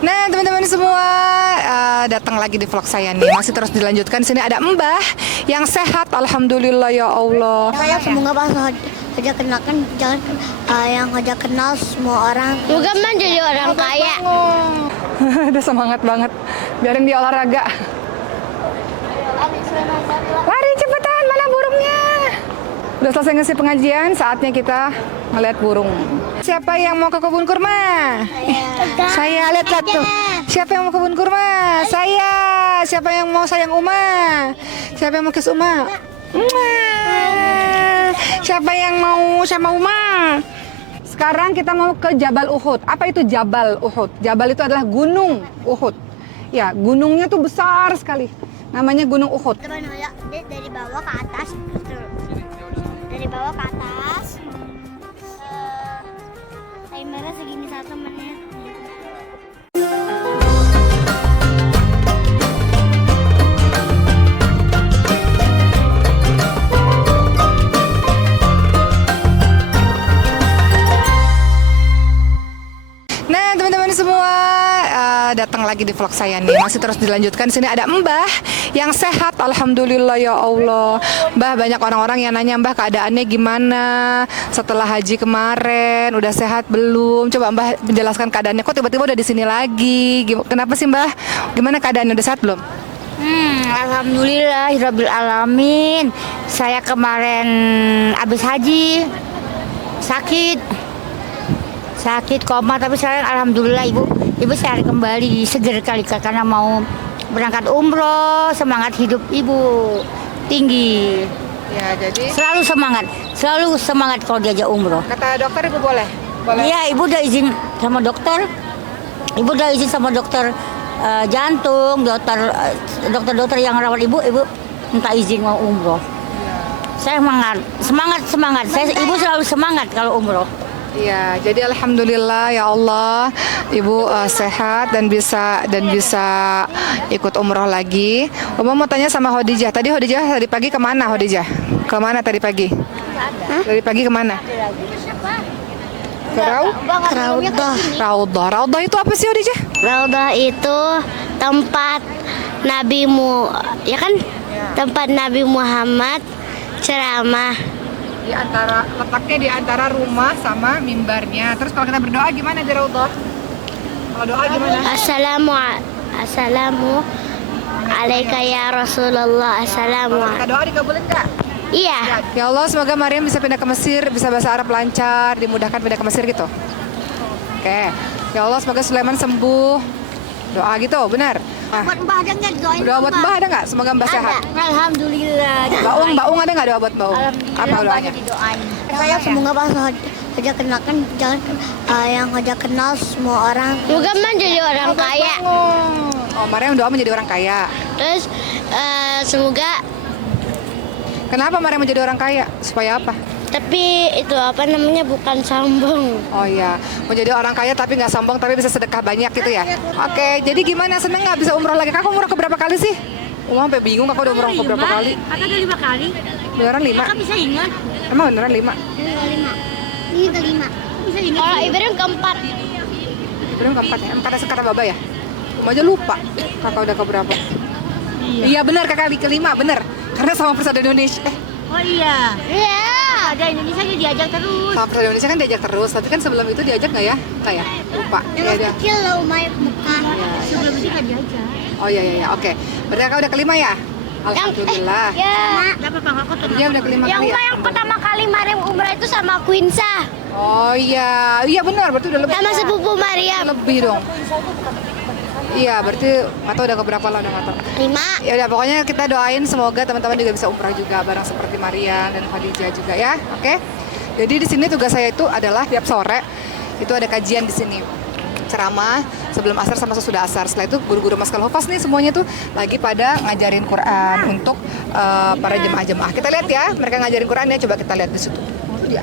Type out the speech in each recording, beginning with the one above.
Nah, teman-teman semua, datang lagi di vlog saya nih. Masih terus dilanjutkan. Sini ada Mbah yang sehat, alhamdulillah ya Allah. Saya semoga pas aja kenalkan jangan yang aja kenal semua orang. Juga man jadi orang kaya. Udah semangat banget. Biarin dia olahraga. Lari cepetan, mana burungnya? Udah selesai ngasih pengajian, saatnya kita ngeliat burung. Siapa yang mau ke kebun kurma? Saya, lihat tuh. Siapa yang mau kebun kurma? Saya. Siapa yang mau sayang Uma? Siapa yang mau kiss Uma? Siapa yang mau sama Uma? Sekarang kita mau ke Jabal Uhud. Apa itu Jabal Uhud? Jabal itu adalah gunung Uhud. Ya, gunungnya tuh besar sekali. Namanya Gunung Uhud. Dari bawah ke atas. Dari bawah ke atas. Timernya segini 1 menit. Nah, teman-teman semua, datang lagi di vlog saya nih. Masih terus dilanjutkan. Sini ada Mbah yang sehat, alhamdulillah ya Allah. Mbah, banyak orang-orang yang nanya, Mbah keadaannya gimana setelah haji kemarin, udah sehat belum? Coba Mbah menjelaskan keadaannya. Kok tiba-tiba udah di sini lagi? Kenapa sih Mbah? Gimana keadaannya, udah sehat belum? Alhamdulillahirabbil alamin. Saya kemarin habis haji sakit koma, tapi sekarang alhamdulillah ibu sehat kembali, seger kali karena mau berangkat umroh. Semangat hidup ibu tinggi, Ya, jadi selalu semangat kalau diajak umroh. kata dokter ibu boleh? Iya, ibu udah izin sama dokter. Jantung, dokter yang rawat ibu minta izin mau umroh. Saya semangat. Ibu selalu semangat kalau umroh. Iya, jadi alhamdulillah ya Allah, ibu sehat dan bisa ikut umroh lagi. Uma mau tanya sama Khadijah. Tadi pagi kemana Khadijah? Kemana tadi pagi? Dari pagi kemana? Ke Raudah. Raudah itu apa sih Khadijah? Raudah itu tempat ya kan? Tempat Nabi Muhammad ceramah. Letaknya di antara rumah sama mimbarnya. Terus kalau kita berdoa gimana di Raudah? Kalau doa gimana? Assalamu alaika ya Rasulullah. Kalau kita doa dikabulin nggak? Iya. Ya Allah, semoga Maryam bisa pindah ke Mesir, bisa bahasa Arab lancar, dimudahkan pindah ke Mesir gitu. Oke. Ya Allah, semoga Sulaiman sembuh. Doa gitu, benar. Nah, Buat Mbah ada nggak doain? doa buat Mbah ada nggak? Semoga Mbah sehat. Alhamdulillah. Baung ada nggak doa buat Baung? Apa doanya? Didoain. Saya semoga pas aja kenalkan jangan yang aja kenal semua orang. Juga man jadi orang kaya. Oh, Maryam doa menjadi orang kaya. Terus semoga Kenapa Maryam menjadi orang kaya? Supaya apa? tapi itu apa namanya bukan sombong. Oh iya, menjadi orang kaya tapi nggak sombong, tapi bisa sedekah banyak gitu ya. Oke, jadi gimana, seneng nggak bisa umroh lagi? Kakak umroh ke berapa kali sih? Uma sampai bingung, kakak udah umroh ke berapa kali? Kakak udah 5 kali. Beneran 5? Kakak bisa ingat? Emang beneran 5? Ini kelima. Bisa ingat? Kalau Ibrahim keempat. Belum keempat ya? Empat kata Baba ya? Uma aja lupa kakak udah ke berapa. Iya bener, kakak kelima, bener. Karena sama Persada Indonesia. Oh iya. Iya. Ada Indonesia diajak terus. Sama Persada Indonesia kan diajak terus, tapi kan sebelum itu diajak nggak ya? Nggak ya? Lupa. Iya, iya. Kecil loh Maya Mekah. Sebelum itu kan diajak. Oh iya, oke. Berarti kakak udah kelima ya? Alhamdulillah. Ya. Enggak apa-apa, kakak tenang. Dia udah kelima kali ya? Yang pertama kali Maryam umrah itu sama Quinsa. Oh iya, benar, berarti udah lebih. Sama sepupu Maryam. Lebih dong. Iya, berarti atau udah keberapa lah, udah nggak tahu. 5. Ya udah, pokoknya kita doain semoga teman-teman juga bisa umrah juga bareng seperti Maria dan Khadijah juga ya. Oke. Jadi di sini tugas saya itu adalah tiap sore itu ada kajian di sini. Ceramah sebelum asar sama sesudah asar. Setelah itu guru-guru Maskal Hufaz nih semuanya tuh lagi pada ngajarin Quran untuk para jemaah-jemaah. Kita lihat ya, mereka ngajarin Quran ya, coba kita lihat di situ. Itu dia.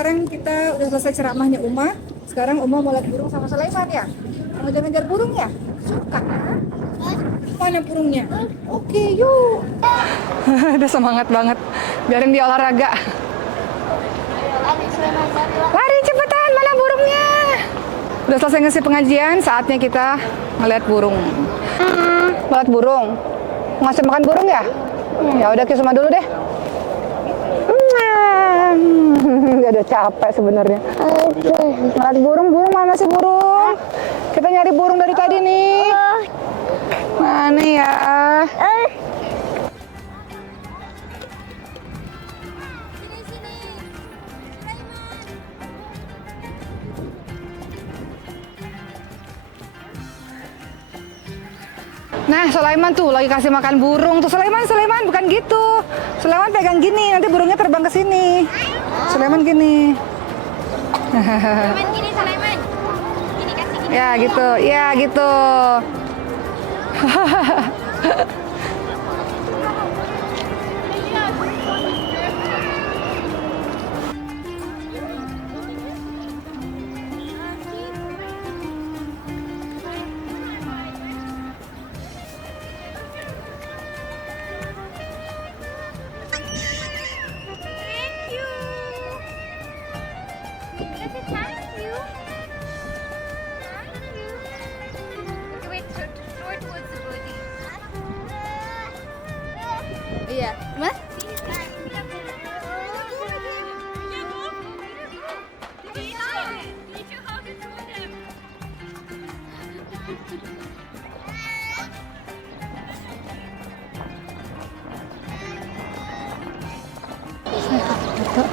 sekarang kita udah selesai ceramahnya Uma. Sekarang Uma mau lihat burung sama Sulaiman ya. Mau ngejar-ngejar burung ya? Suka? Mana burungnya? Oke, yuk. Udah semangat banget. Biarin dia olahraga. Lari cepetan, mana burungnya? Udah selesai ngisi pengajian, saatnya kita ngeliat burung. Ngeliat burung. Ngasih makan burung ya? Ya udah Kisuma dulu deh. Dia udah capek sebenarnya. Ngeliat burung, mana sih burung? Kita nyari burung dari tadi nih. Mana ya? Nah, Sulaiman tuh lagi kasih makan burung. Tuh Sulaiman bukan gitu. Sulaiman pegang gini, nanti burungnya terbang ke sini. Sulaiman gini. Sulaiman gini, Sulaiman. Gini kasih gini. Ya gitu, ya gitu. Thank you. Thank you. Thank you. Wait, throw it towards the birdie. Iya, Mas?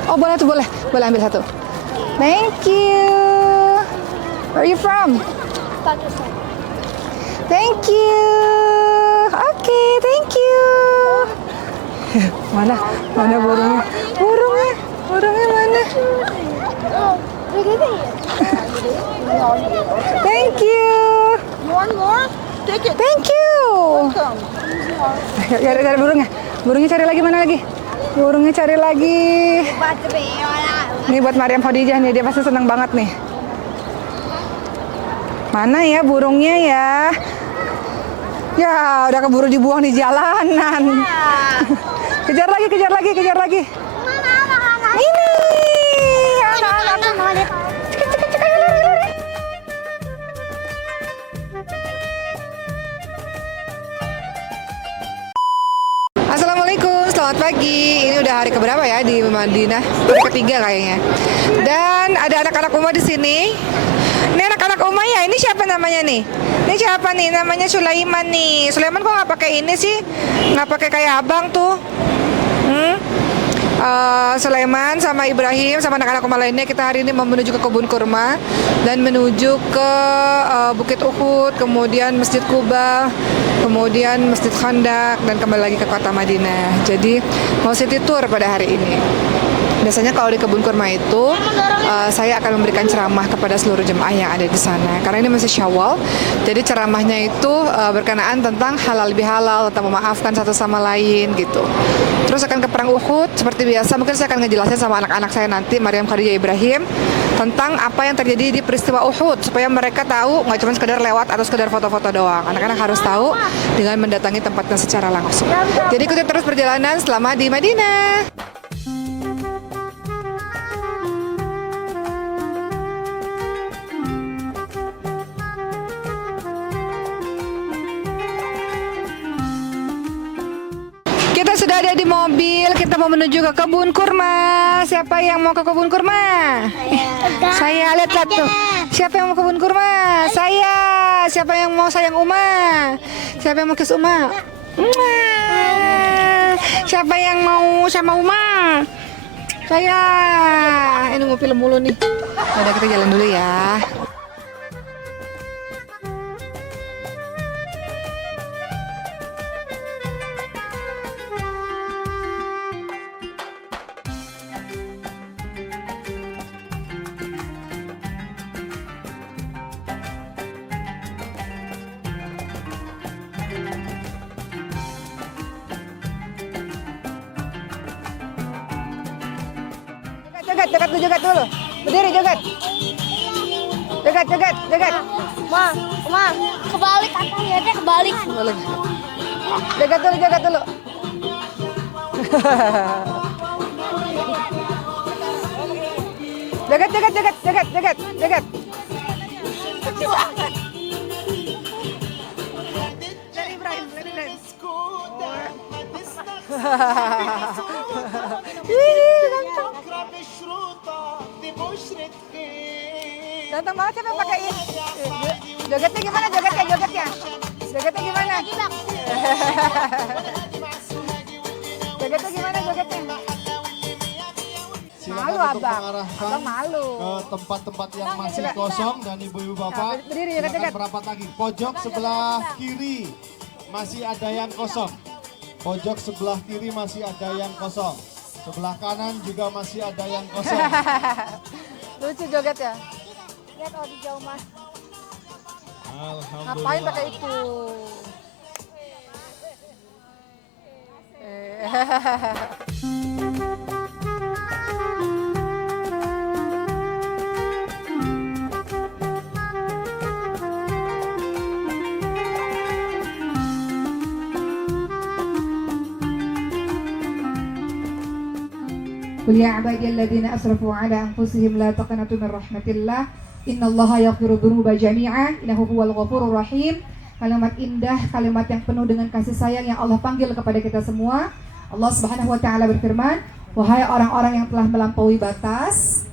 Oh boleh tuh, boleh ambil satu. Thank you. Where are you from? Pakistan. Thank you. Oke, thank you. Mana burungnya? Burungnya mana? Thank you. You want more? Take it. Thank you. Come. Ya, cari burungnya. Burungnya cari lagi, mana lagi? Burungnya cari lagi. Ini buat Mariam Khadijah nih, dia pasti senang banget nih. Mana ya burungnya ya? Ya, udah keburu dibuang di jalanan. Kejar lagi. Ini. Anak-anak. Cek, ayo lari. Assalamualaikum, selamat pagi. Ini udah hari keberapa ya di Madinah? Hari ketiga kayaknya. Dan ada anak-anak Uma di sini. Ini anak-anak Uma ya. Ini siapa namanya nih? Ini siapa nih? Namanya Sulaiman nih. Sulaiman kok nggak pakai ini sih? Nggak pakai kayak abang tuh? Sulaiman sama Ibrahim sama anak-anak Uma lainnya, kita hari ini mau menuju ke kebun kurma dan menuju ke Bukit Uhud, kemudian Masjid Quba, kemudian Masjid Khandaq, dan kembali lagi ke kota Madinah. Jadi mau city tour pada hari ini. Biasanya kalau di kebun kurma itu saya akan memberikan ceramah kepada seluruh jemaah yang ada di sana. Karena ini masih Syawal, jadi ceramahnya itu berkenaan tentang halal bihalal, tentang memaafkan satu sama lain gitu. Terus akan ke perang Uhud seperti biasa. Mungkin saya akan ngejelasin sama anak-anak saya nanti, Mariam Khadijah Ibrahim, tentang apa yang terjadi di peristiwa Uhud, supaya mereka tahu nggak cuma sekedar lewat atau sekedar foto-foto doang. Anak-anak harus tahu dengan mendatangi tempatnya secara langsung. Jadi ikuti terus perjalanan selama di Madinah. Kita sudah ada di mobil, kita mau menuju ke kebun kurma. Siapa yang mau ke kebun kurma? Saya, lihat tuh. Siapa yang mau ke kebun kurma? Saya. Siapa yang mau sayang Uma? Siapa yang mau kiss Uma? Uma. Siapa yang mau sama Uma? Saya. Ini mau film mulu nih. Udah, kita jalan dulu ya. joget dulu. Berdiri joget. Joget. Ma, kebalik atau lihatnya kebalik. Joget dulu. Joget. Ganteng banget siapa yang pakai ini? Jogetnya gimana? Jogetnya gimana? Silakan Malu, untuk Abang. mengarahkan Abang malu. ke tempat-tempat yang masih kosong dan ibu-ibu bapak berdiri, silakan joget. merapat lagi. Pojok sebelah kiri masih ada yang kosong. Pojok sebelah kiri masih ada yang kosong. Sebelah kanan juga masih ada yang kosong. Lucu joget ya. Lihat kalau di jauh mas. Ngapain pakai itu? Qul ya ibadiyalladzina asrafu ala anfusihim la taqnatu min rahmatillah innallaha yaghfiru dzunuba jami'an innahu huwal ghafurur rahim. Kalimat indah, kalimat yang penuh dengan kasih sayang yang Allah panggil kepada kita semua. Allah Subhanahu wa taala berfirman, wahai orang-orang yang telah melampaui batas,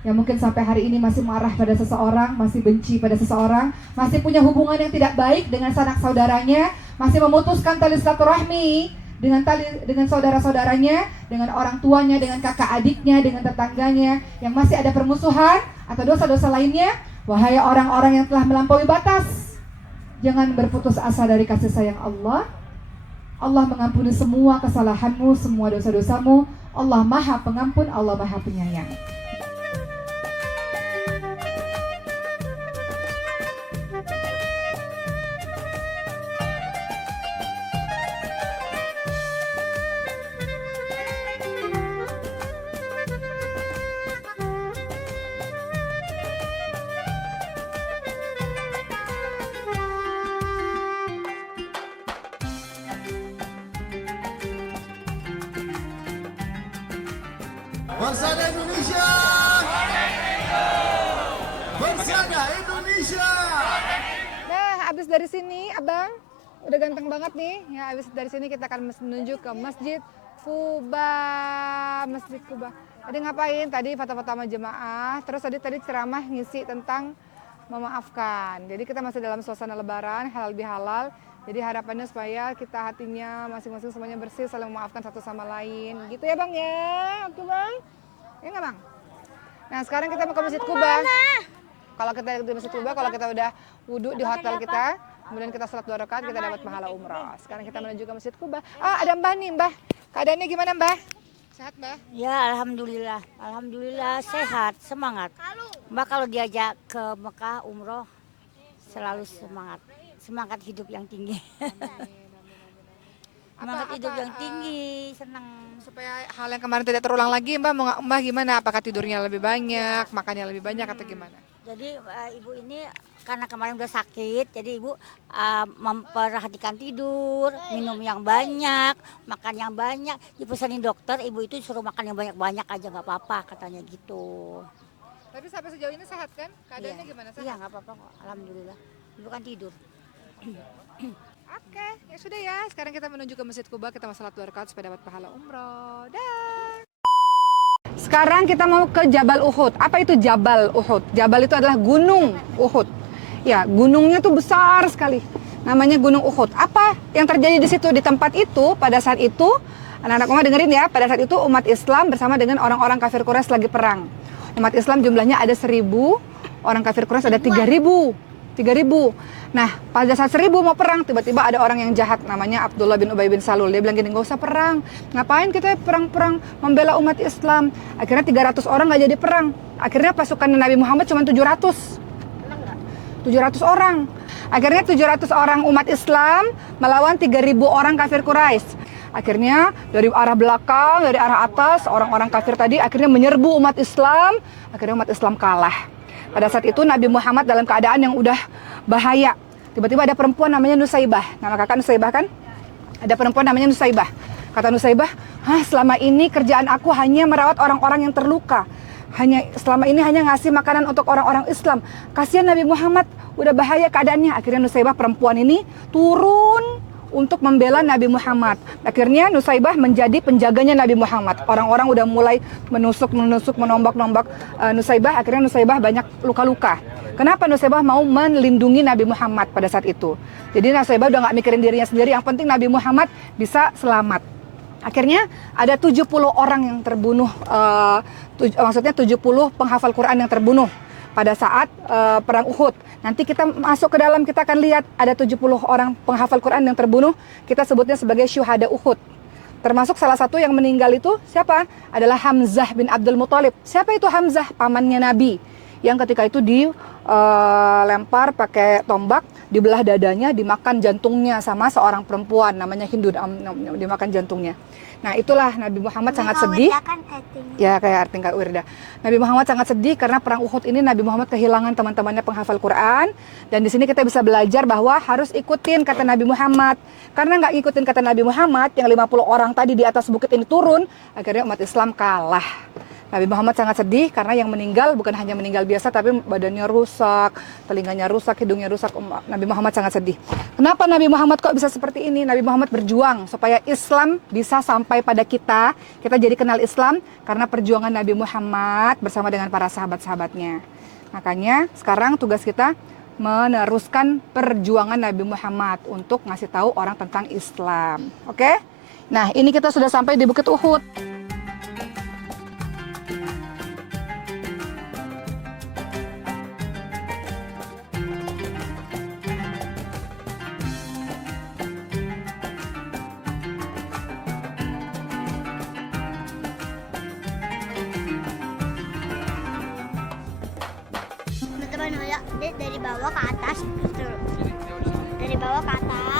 yang mungkin sampai hari ini masih marah pada seseorang, masih benci pada seseorang, masih punya hubungan yang tidak baik dengan sanak saudaranya, masih memutuskan tali silaturahmi dengan saudara-saudaranya, dengan orang tuanya, dengan kakak adiknya, dengan tetangganya, yang masih ada permusuhan atau dosa-dosa lainnya. Wahai orang-orang yang telah melampaui batas, jangan berputus asa dari kasih sayang Allah. Allah mengampuni semua kesalahanmu, semua dosa-dosamu. Allah Maha Pengampun, Allah Maha Penyayang. Bersama Indonesia. Bersama Indonesia. Nah, habis dari sini, Abang, udah ganteng banget nih. Ya, habis dari sini kita akan menuju ke Masjid Kuba. Masjid Kuba. Tadi ngapain? Tadi foto-foto sama jemaah. Terus tadi ceramah ngisi tentang memaafkan. Jadi kita masih dalam suasana Lebaran, halal bihalal. Jadi harapannya supaya kita hatinya masing-masing semuanya bersih, saling memaafkan satu sama lain. Gitu ya Bang ya? Oke Bang? Ya nggak Bang? Nah sekarang kita mau ke Masjid Kuba. Kalau kita di Masjid Kuba, kalau kita udah wudhu di hotel kita, kemudian kita sholat 2 rakaat, kita dapat pahala umrah. Sekarang kita menuju ke Masjid Kuba. Ah ada Mbah nih Mbah. Keadaannya gimana Mbah? Sehat Mbah? Ya alhamdulillah, alhamdulillah sehat, semangat. Mbak kalau diajak ke Mekah umroh selalu semangat hidup yang tinggi. Semangat hidup yang tinggi, senang. Supaya hal yang kemarin tidak terulang lagi Mbah gimana? Apakah tidurnya lebih banyak, makannya lebih banyak atau gimana? Jadi ibu ini karena kemarin udah sakit, jadi ibu memperhatikan tidur, minum yang banyak, makan yang banyak. Dipesanin dokter, ibu itu suruh makan yang banyak-banyak aja nggak apa-apa katanya gitu. Tapi sampai sejauh ini sehat kan? Keadaannya Iya. gimana? Sehat? Iya nggak apa-apa kok, alhamdulillah. Ibu kan tidur. Oke, ya sudah ya. Sekarang kita menuju ke Masjid Kuba, kita mau salat 2 rakaat supaya dapat pahala umroh. Dah. Sekarang kita mau ke Jabal Uhud. Apa itu Jabal Uhud? Jabal itu adalah gunung Uhud. Ya, gunungnya tuh besar sekali. Namanya Gunung Uhud. Apa yang terjadi di situ? Di tempat itu, pada saat itu, anak-anak Umar dengerin ya, pada saat itu umat Islam bersama dengan orang-orang kafir Quraisy lagi perang. Umat Islam jumlahnya ada 1000, orang kafir Quraisy ada 3000. Nah, pada saat 1000 mau perang, tiba-tiba ada orang yang jahat namanya Abdullah bin Ubay bin Salul. Dia bilang gini, nggak usah perang. Ngapain kita perang-perang membela umat Islam? Akhirnya 300 orang nggak jadi perang. Akhirnya pasukan Nabi Muhammad cuma 700. 700 orang. Akhirnya 700 orang umat Islam melawan 3000 orang kafir Quraisy. Akhirnya dari arah belakang, dari arah atas, orang-orang kafir tadi akhirnya menyerbu umat Islam. Akhirnya umat Islam kalah. Pada saat itu Nabi Muhammad dalam keadaan yang udah bahaya. Tiba-tiba ada perempuan namanya Nusaibah. Nama kakak Nusaibah kan? Ada perempuan namanya Nusaibah. Kata Nusaibah, selama ini kerjaan aku hanya merawat orang-orang yang terluka. Selama ini hanya ngasih makanan untuk orang-orang Islam. Kasihan Nabi Muhammad, udah bahaya keadaannya. Akhirnya Nusaibah perempuan ini turun untuk membela Nabi Muhammad. Akhirnya Nusaibah menjadi penjaganya Nabi Muhammad. Orang-orang udah mulai menusuk, menombak-nombak Nusaibah. Akhirnya Nusaibah banyak luka-luka. Kenapa Nusaibah mau melindungi Nabi Muhammad pada saat itu? Jadi Nusaibah udah gak mikirin dirinya sendiri. Yang penting Nabi Muhammad bisa selamat. Akhirnya ada 70 orang yang terbunuh, maksudnya 70 penghafal Quran yang terbunuh pada saat perang Uhud. Nanti kita masuk ke dalam, kita akan lihat ada 70 orang penghafal Quran yang terbunuh. Kita sebutnya sebagai syuhada Uhud. Termasuk salah satu yang meninggal itu siapa? Adalah Hamzah bin Abdul Muthalib. Siapa itu Hamzah? Pamannya Nabi. Yang ketika itu dilempar pakai tombak, dibelah dadanya, dimakan jantungnya sama seorang perempuan namanya Hindu, dimakan jantungnya. Nah itulah Nabi Muhammad sangat sedih. Ya kayak artinya Wirda. Nabi Muhammad sangat sedih karena perang Uhud ini Nabi Muhammad kehilangan teman-temannya penghafal Quran. Dan di sini kita bisa belajar bahwa harus ikutin kata Nabi Muhammad. Karena nggak ngikutin kata Nabi Muhammad, yang 50 orang tadi di atas bukit ini turun, akhirnya umat Islam kalah. Nabi Muhammad sangat sedih karena yang meninggal bukan hanya meninggal biasa, tapi badannya rusak, telinganya rusak, hidungnya rusak. Nabi Muhammad sangat sedih. Kenapa Nabi Muhammad kok bisa seperti ini? Nabi Muhammad berjuang supaya Islam bisa sampai pada kita. Kita jadi kenal Islam karena perjuangan Nabi Muhammad bersama dengan para sahabat-sahabatnya. Makanya sekarang tugas kita meneruskan perjuangan Nabi Muhammad untuk ngasih tahu orang tentang Islam. Oke? Nah, ini kita sudah sampai di Bukit Uhud. Teman-teman ya, dari bawah ke atas, dari bawah ke atas.